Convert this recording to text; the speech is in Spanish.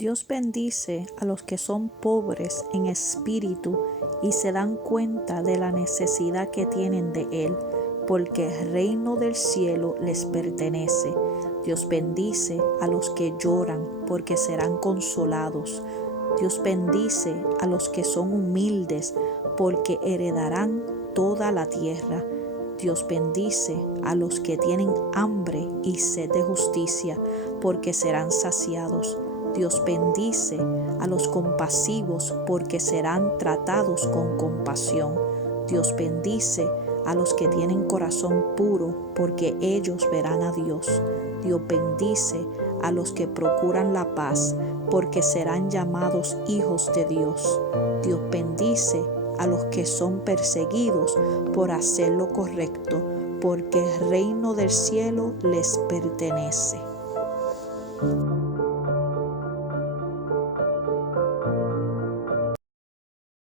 Dios bendice a los que son pobres en espíritu y se dan cuenta de la necesidad que tienen de Él, porque el reino del cielo les pertenece. Dios bendice a los que lloran, porque serán consolados. Dios bendice a los que son humildes, porque heredarán toda la tierra. Dios bendice a los que tienen hambre y sed de justicia, porque serán saciados. Dios bendice a los compasivos, porque serán tratados con compasión. Dios bendice a los que tienen corazón puro, porque ellos verán a Dios. Dios bendice a los que procuran la paz, porque serán llamados hijos de Dios. Dios bendice a los que son perseguidos por hacer lo correcto, porque el reino del cielo les pertenece.